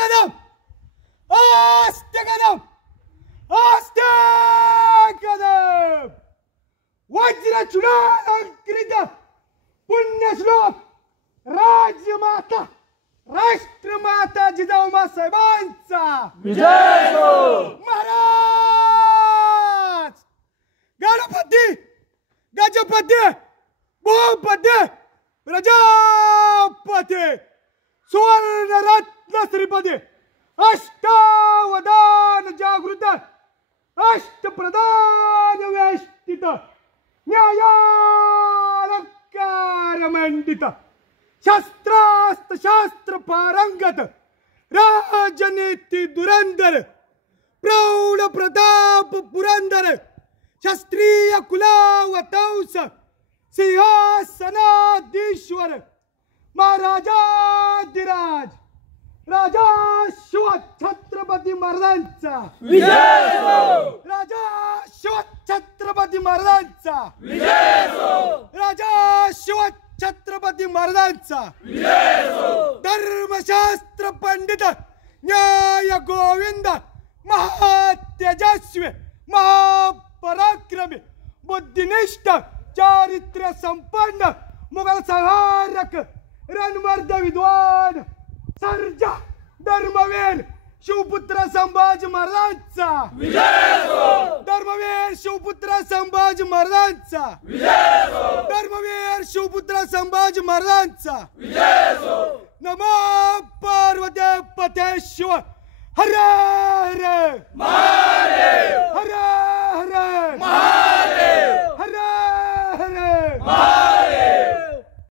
कदम आस्ते कदम आस्ते कदम वज्र चूड़ालंकृत पुण्य श्लोक राजमाता राष्ट्रमाता जिजाऊमा साहेबांचा विजय हो महाराज गणपती गजपती भूपती प्रजापती सुवर्ण रत्न श्रीपती अष्टावधान जागृत अष्टप्रधान वेष्टित न्यायालंकार मंडित शास्त्रास्त्र शास्त्र पारंगत राजनीति दुरंदर प्रौढ प्रताप पुरंदर शास्त्रीय कुलावतंस सिंहासनाधीश्वर महाराजाधिराज राजा शिव छत्रपती महाराजांचा विजय हो राजा शिव छत्रपती महाराजांचा विजय हो राजा शिव छत्रपती महाराजांचा विजय हो धर्मशास्त्र पंडित न्याय गोविंद महातेजस्वी महापराक्रमी बुद्धिनिष्ठ चारित्र्य संपन्न मुघल संहारक रणमर्द विद्वान सर्जा धर्मवीर शिवपुत्र संभाजी महाराजांचा विजय हो धर्मवीर शिवपुत्र संभाजी महाराजांचा विजय हो धर्मवीर शिवपुत्र संभाजी महाराजांचा विजय हो नमो पार्वती पते शिव हर हर महादेव हर हर महादेव हर हर महादेव